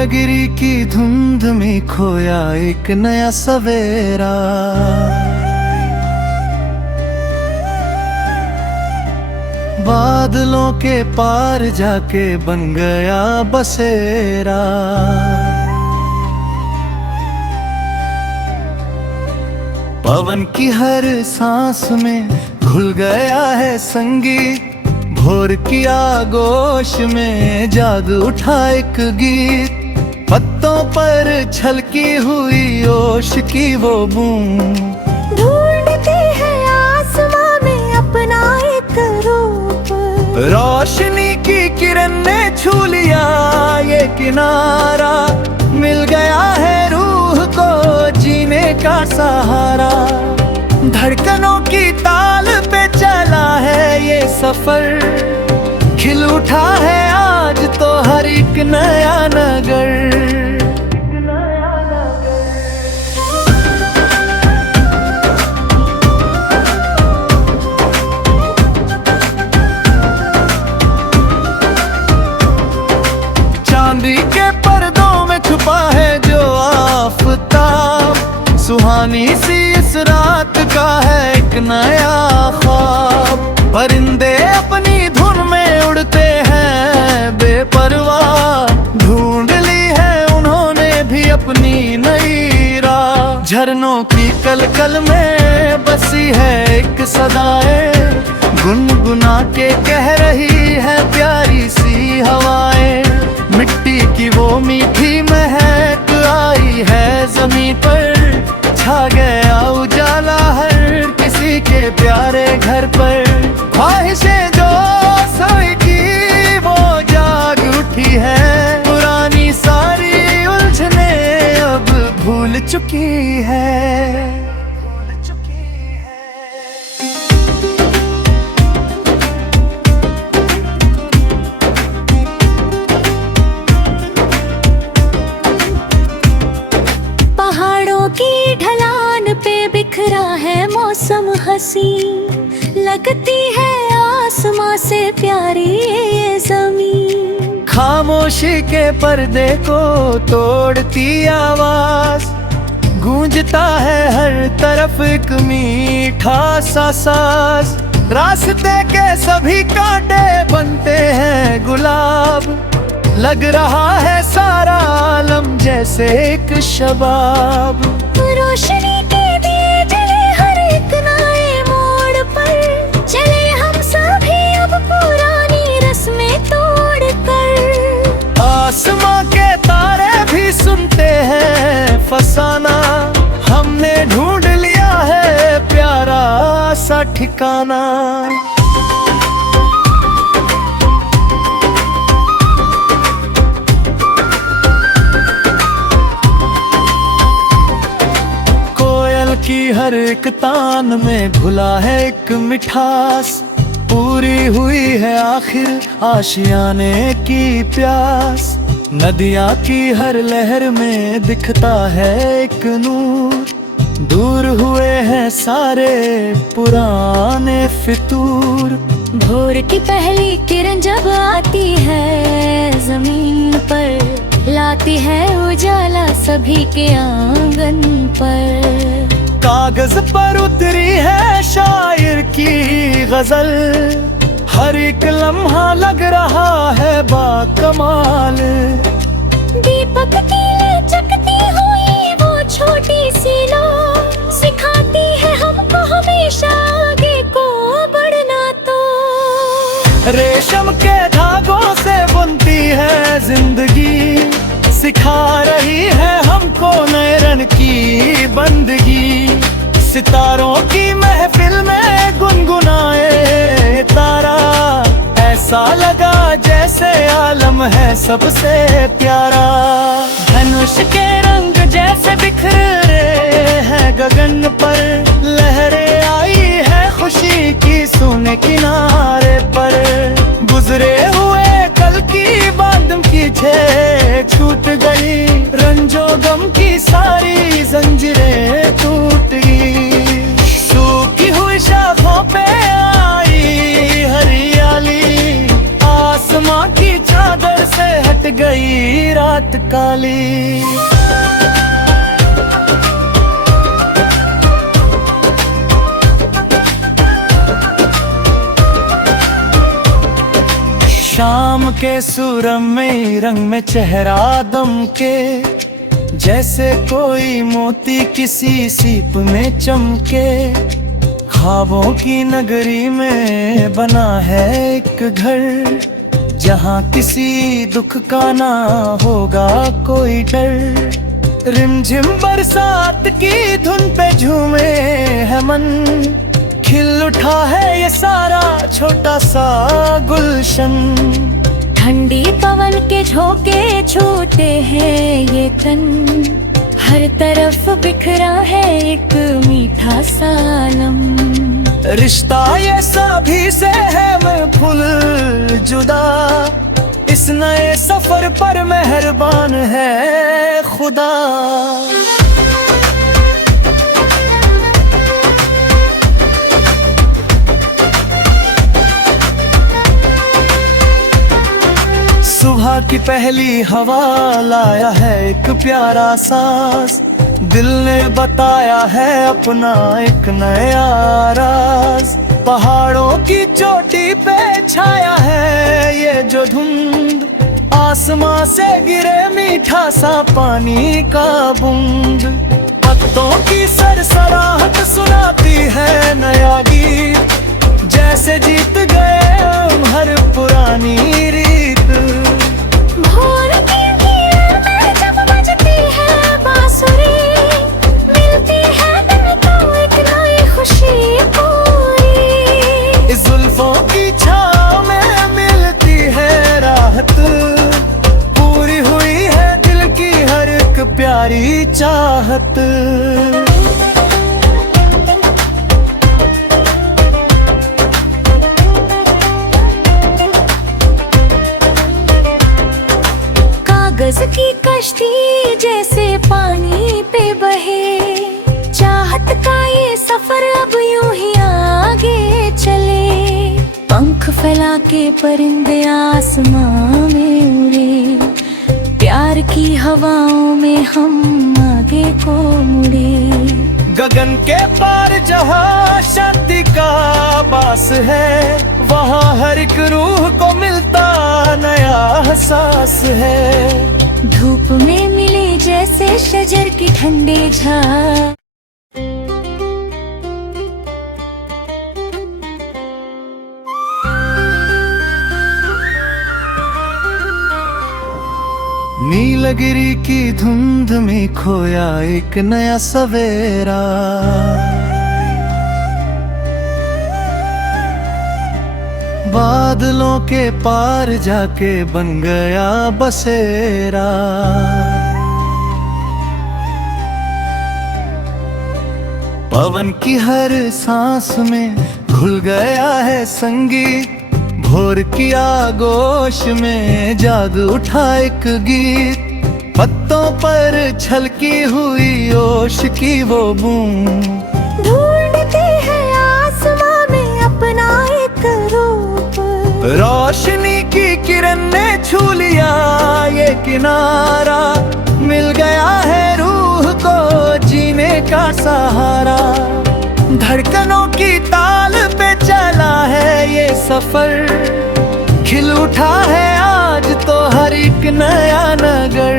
धूलगिरी की धुंध में खोया एक नया सवेरा। बादलों के पार जाके बन गया बसेरा। पवन की हर सांस में घुल गया है संगीत। भोर की आगोश में जाग उठा एक गीत। पत्तों पर छलकी हुई ओश की वो बूंद ढूंढती है आसमां में अपना एक रूप। रोशनी की किरण ने छू लिया ये किनारा। मिल गया है रूह को जीने का सहारा। धड़कनों की ताल पे चला है ये सफर। खिल उठा है आज तो हर एक नया नगर। चांदी के पर्दों में छुपा है जो आफताब। सुहानी सी इस रात का है एक नया ख्वाब। परिंदे अपनी धुन में उड़ते हैं बेपरवाह। ढूंढ ली है उन्होंने भी अपनी नई राह। झरनों की कलकल में बसी है एक सदाएं। गुनगुना के कह रही है प्यारी सी हवाएं। मिट्टी की वो मीठी महक आई है जमीन पर। छा गया उजाला हर किसी के प्यारे घर पर। ख्वाहिशें जो सोई की वो जाग उठी है। पुरानी सारी उलझने अब भूल चुकी है। पहाड़ों की ढलान पे बिखरा है मौसम हंसी। लगती है आसमां से प्यारी ये ज़मीन। खामोशी के पर्दे को तोड़ती आवाज। गूंजता है हर तरफ एक मीठा सा साज। रास्ते के सभी कांटे बनते हैं गुलाब। लग रहा है सारा आलम जैसे एक शबाब। रोशनी के दिए जले हर एक नए मोड़ पर। चले हम सभी अब पुरानी रस्में तोड़ कर। आसमां के तारे भी सुनते हैं फसाना। हमने ढूंढ लिया है प्यारा सा ठिकाना। की हर एक तान में घुला है एक मिठास। पूरी हुई है आखिर आशियाने की प्यास। नदियाँ की हर लहर में दिखता है एक नूर। दूर हुए हैं सारे पुराने फितूर। भोर की पहली किरण जब आती है जमीन पर। लाती है उजाला सभी के आंगन पर। कागज पर उतरी है शायर की गजल। हर एक लम्हा लग रहा है बाकमाल। दीपक की लचकती हुई वो छोटी सी लो सिखाती है हमको हमेशा आगे को बढ़ना। तो रेशम के धागों से बुनती है जिंदगी। सिखा रही है हमको नए रंग की बंदगी। सितारों की महफिल में गुनगुनाए तारा। ऐसा लगा जैसे आलम है सबसे प्यारा। धनुष के रंग जैसे बिखर रहे हैं गगन पर। लहरें आई है खुशी की सोने किनारे पर। गुजरे हुए कल की बादम की झेल छूट गई। रंजो गम की सारी जंजीरें टूट गई। सूखी हुई शाखों पे आई हरियाली। आसमां की चादर से हट गई रात काली। शाम के सुरमई रंग में चेहरा दमके, जैसे कोई मोती किसी सीप में चमके। ख्वाबों की नगरी में बना है एक घर, जहाँ किसी दुख का ना होगा कोई डर। रिमझिम बरसात की धुन पे झूमे है मन, खिल उठा है ये सारा छोटा सा गुलशन। ठंडी पवन के झोंके छूते हैं ये तन, हर तरफ बिखरा है एक मीठा सालम। रिश्ता ये सभी से है महफूल जुदा, इस नए सफर पर मेहरबान है खुदा। सुबह की पहली हवा लाया है एक प्यारा सांस, दिल ने बताया है अपना एक नया राज। पहाड़ों की चोटी पे छाया है ये जो धुंध, आसमां से गिरे मीठा सा पानी का बूंद। पत्तों की सरसराहट सुनाती है नया गीत, जैसे जीत गए हम हर पुरानी रीत। भोर की किरण में जब बजती है बांसुरी, मिलती है दिल को एक नई खुशी पूरी। इस जुल्फों की छाँव में मिलती है राहत, पूरी हुई है दिल की हर एक प्यारी चाहत। कागज की कश्ती जैसे पानी पे बहे, चाहत का ये सफर अब यूं ही आगे चले। पंख फैला के परिंदे आसमां में उड़े, प्यार की हवाओं में हम आगे को मुड़े। गगन के पार जहाँ शांति का बास है, वहाँ हर एक रूह को मिलता नया एहसास है। धूप में मिली जैसे शजर की ठंडी झाड़, नीलगिरी की धुंध में खोया एक नया सवेरा। बादलों के पार जाके बन गया बसेरा। पवन की हर सांस में घुल गया है संगीत, भोर की आगोश में जाग उठा एक गीत। पत्तों पर छलकी हुई ओश की वो बूंद, ढूंढती है आसमां में अपना एक रूप। रोशनी की किरण ने छू लिया ये किनारा, मिल गया है रूह को जीने का सहारा। धड़कनों की ताल पे चला है ये सफर, खिल उठा है आज तो हर एक नया नगर।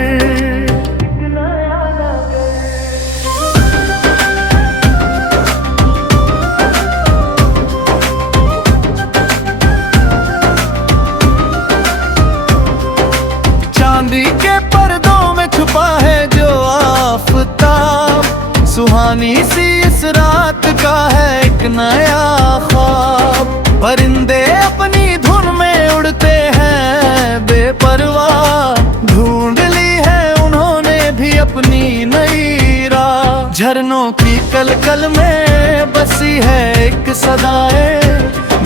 चांदी के पर्दों में छुपा है जो आफताब, सुहानी सी इस रात का है एक नया ख्वाब। परिंदे अपनी धुन में उड़ते हैं बेपरवाह, ढूंढ ली है उन्होंने भी अपनी नई राह। झरनों की कलकल में बसी है एक सदाएं,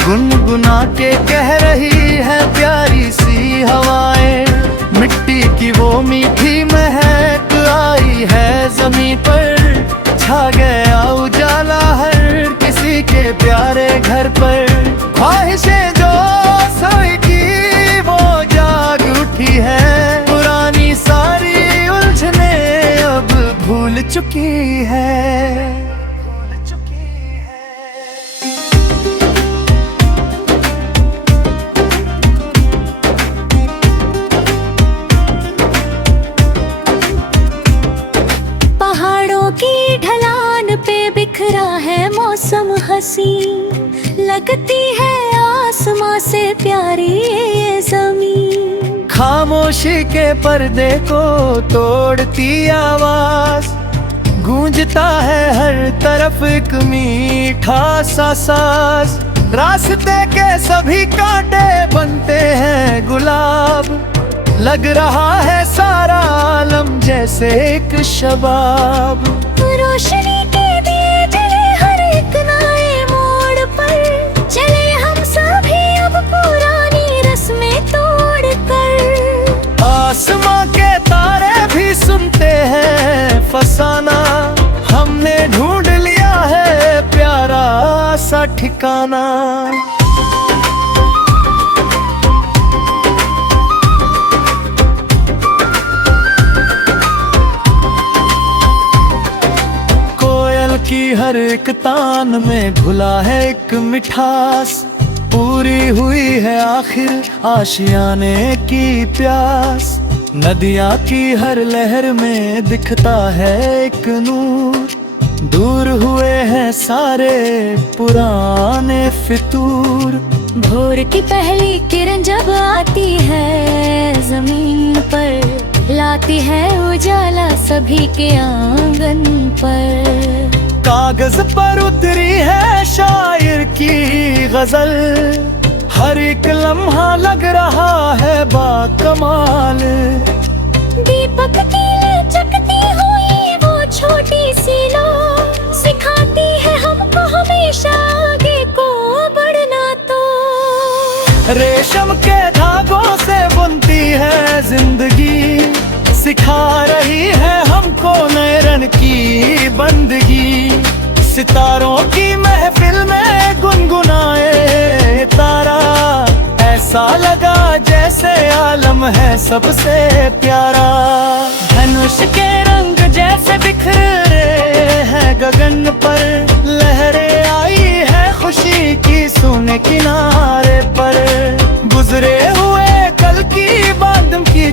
गुनगुना के कह रही है प्यारी सी हवाएं। मिट्टी की वो मीठी महक आई है जमीन पर, छा गया उजाला हर किसी के प्यारे घर पर। ख्वाहिशें जो सोई की वो जाग उठी है, पुरानी सारी चुकी है। पहाड़ों की ढलान पे बिखरा है मौसम हंसी, लगती है आसमां से प्यारी ये जमीन। खामोशी के पर्दे को तोड़ती आवाज, गूंजता है हर तरफ एक मीठा सा साज। रास्ते के सभी कांटे बनते हैं गुलाब, लग रहा है सारा आलम जैसे एक शबाब। रोशनी के दिए जले हर एक नए मोड़ पर, चले हम सभी अब पुरानी रस्में तोड़ कर। आसमां के तारे भी सुनते हैं फसाना, हमने ढूंढ लिया है प्यारा सा ठिकाना। की हर एक तान में घुला है एक मिठास, पूरी हुई है आखिर आशियाने की प्यास। नदियाँ की हर लहर में दिखता है एक नूर, दूर हुए हैं सारे पुराने फितूर। भोर की पहली किरण जब आती है जमीन पर, लाती है उजाला सभी के आंगन पर। कागज पर उतरी है शायर की गजल, हर एक लम्हा लग रहा है बाकमाल। दीपक की लचकती हुई वो छोटी सी लो, सिखाती है हमको हमेशा आगे को बढ़ना। तो रेशम के धागों से बुनती है जिंदगी, सिखा रही है हमको नए रंग की बंदगी। सितारों की महफिल में गुनगुनाए तारा, ऐसा लगा जैसे आलम है सबसे प्यारा। धनुष के रंग जैसे बिखर रहे हैं गगन पर, लहरें आई है खुशी की सोने किनारे पर। गुजरे हुए कल की बादम की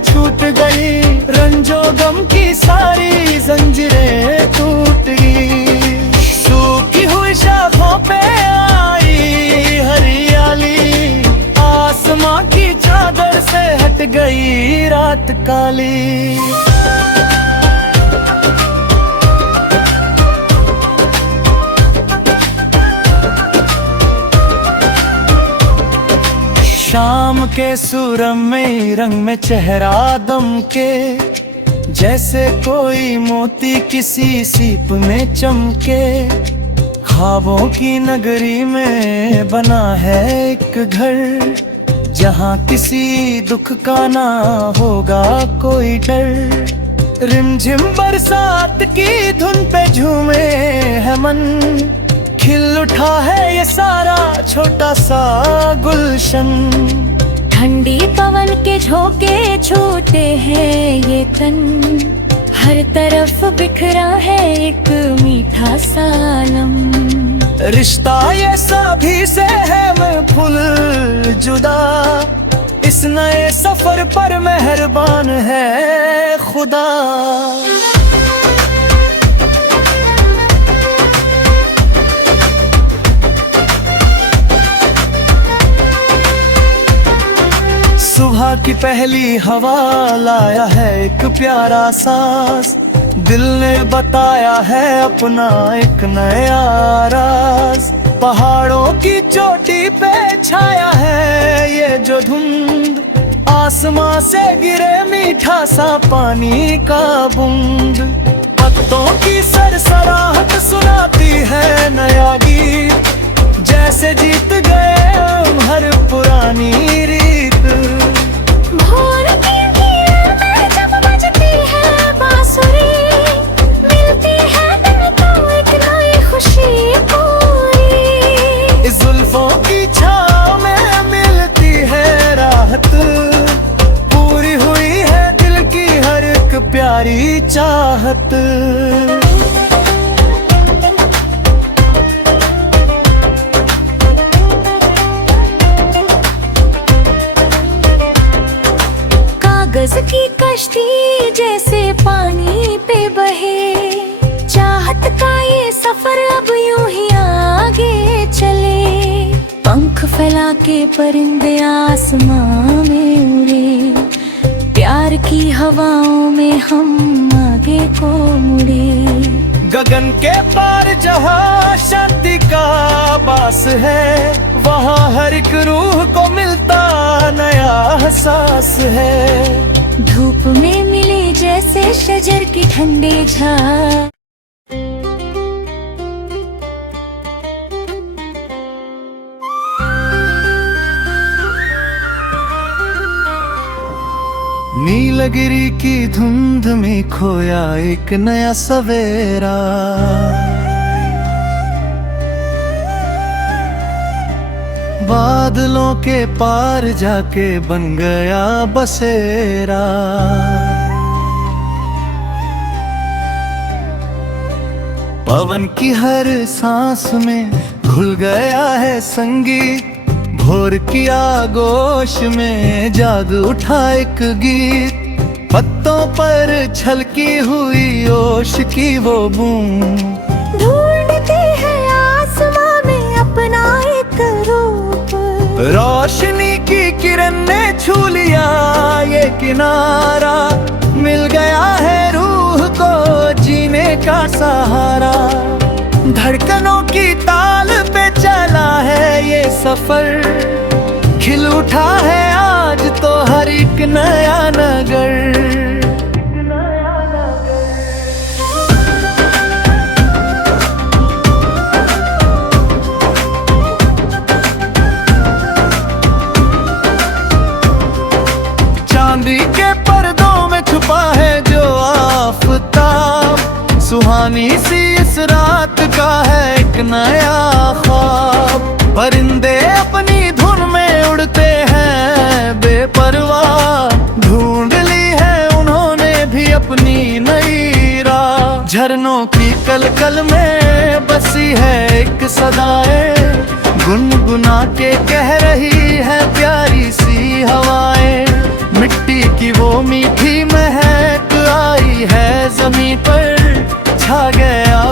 छूट गई, रंजो गम की सारी जंजीरें टूट गई। सूखी हुई शाखों पे आई हरियाली, आसमां की चादर से हट गई रात काली। शाम के सूरम में रंग में चेहरा दम के, जैसे कोई मोती किसी सीप में चमके। ख्वाबों की नगरी में बना है एक घर, जहाँ किसी दुख का ना होगा कोई डर। रिमझिम बरसात की धुन पे झूमे है मन, खिल उठा है ये सारा छोटा सा गुलशन। ठंडी पवन के झोंके छूटे हैं ये तन, हर तरफ बिखरा है एक मीठा सालम। रिश्ता ये सभी से है महफूल जुदा, इस नए सफर पर मेहरबान है खुदा। सुबह की पहली हवा लाया है एक प्यारा सांस, दिल ने बताया है अपना एक नया राज। पहाड़ों की चोटी पे छाया है ये जो धुंध, आसमां से गिरे मीठा सा पानी का बूंद। पत्तों की सरसराहट सुनाती है नया गीत, जैसे जीत गए हम हर पुरानी रीत। भोर की किरण में जब बजती है बांसुरी, मिलती है दिल को एक नई खुशी पूरी। इस जुल्फों की छाँव में मिलती है राहत, पूरी हुई है दिल की हर एक प्यारी चाहत। चाहत। कागज की कश्ती जैसे पानी पे बहे, चाहत का ये सफर अब यूं ही आगे चले। पंख फैला के परिंदे आसमां में उड़े, प्यार की हवाओं में हम आगे को मुड़े। गगन के पार जहाँ शांति का बास है, वहाँ हर एक रूह को मिलता नया एहसास है। धूप में मिले जैसे शजर की ठंडे झाड़, नीलगिरी की धुंध में खोया एक नया सवेरा। बादलों के पार जाके बन गया बसेरा। पवन की हर सांस में घुल गया है संगीत, भोर की आगोश में जाग उठा एक गीत। पत्तों पर छलकी हुई ओश की वो बूंद, ढूंढती है आसमां में अपना एक रूप। रोशनी की किरण ने छू लिया ये किनारा, मिल गया है रूह को जीने का सहारा। धड़कनों की ताल पे चला है ये सफर, खिल उठा है आज तो हर एक नया नगर। चांदी के पर्दों में छुपा है जो आफताब, सुहानी सी इस रात का है एक नया ख्वाब। परिंदे अपनी धुन में उड़ते हैं बेपरवाह, ढूंढ ली है उन्होंने भी अपनी नई राह। झरनों की कलकल में बसी है एक सदाएं, गुनगुना के कह रही है प्यारी सी हवाएं। मिट्टी की वो मीठी महक आई है जमीन पर, छा गया